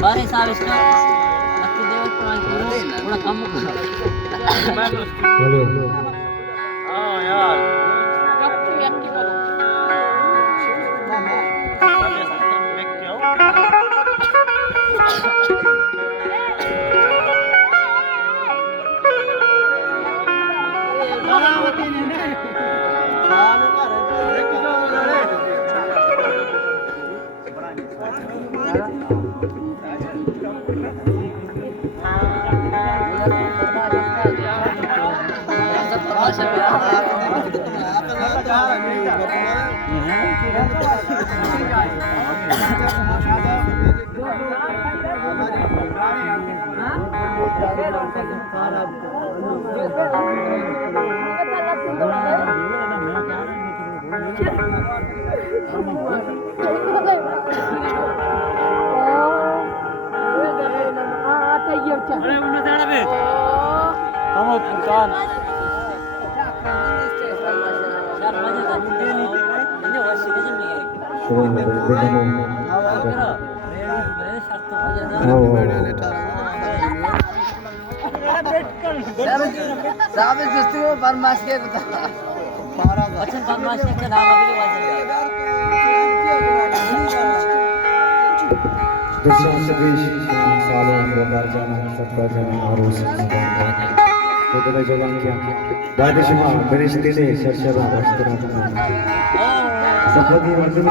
बारे साहब इसको अति देव प्रमाण थोड़ा कम हेलो हाँ यार साहब दोस्तों बदमाश के बता अच्छा बदमाश के नाम अभी सालों जाना सबका जाना और उस तो जवान क्या बादशाह बेरिश्ते ने शर्शरा वस्त्रा सफदी मंदिर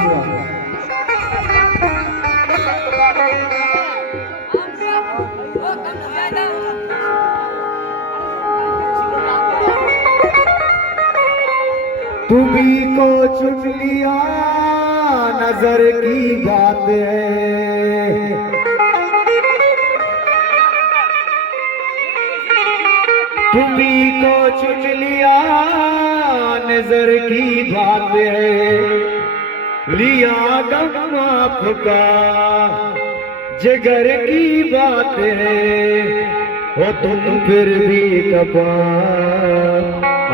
तुम्ही को चुन लिया नजर की बात है तुम्ही को चुन लिया नजर की बात है लिया गम आपका जिगर की बात है वो तुम फिर भी कपा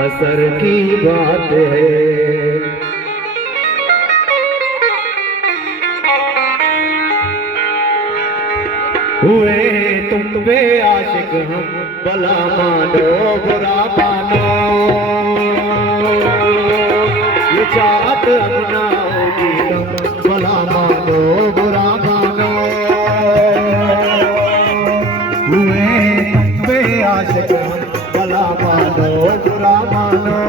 असर की बात है हुए तुम पे आशिक हम भला मानो बुरा मानो ये चाहत अपनाओगी तुम भला मानो बुरा मानो हुए तुम पे आशिक हम भला मानो बुरा मानो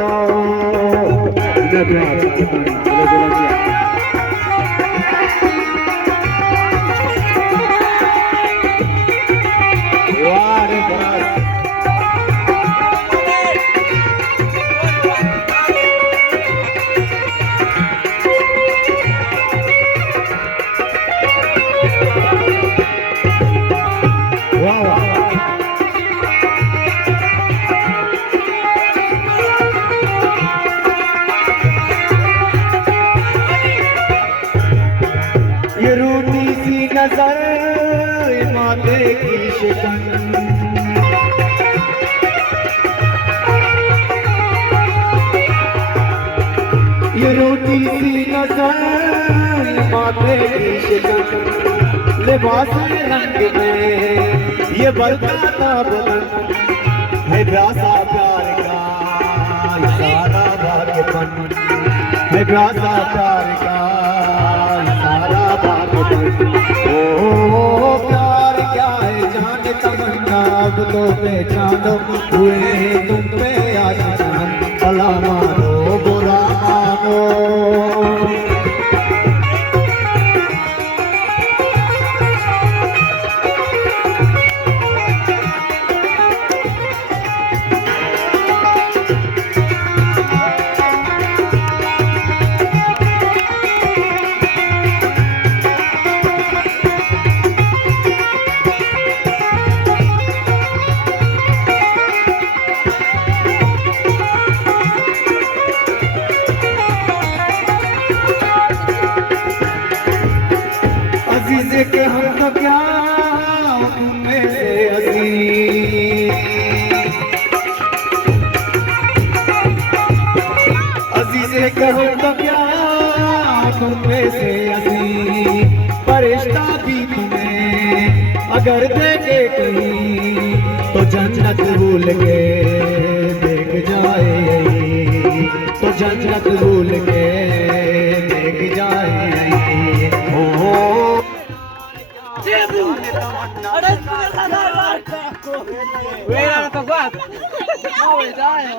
ये रूठी सी नजर माथे की शिकन ये रूठी सी नजर माथे की शिकन लिबास रंग में ये बरकता बदन है प्यासा प्यार का सारा भाग्यपन है प्यासा प्यार का सारा भाग्यपन ओ प्यार क्या है जाने तमन्ना अब तो पहचानो हुए तुम पे आशिकान भला मानो बुरा मानो अगर देखे कहीं तो जन्नत भूल के देख जाए, तो जन्नत भूल के देख जाए। ओ Wala na to, Gwag. Oh, wala tayo.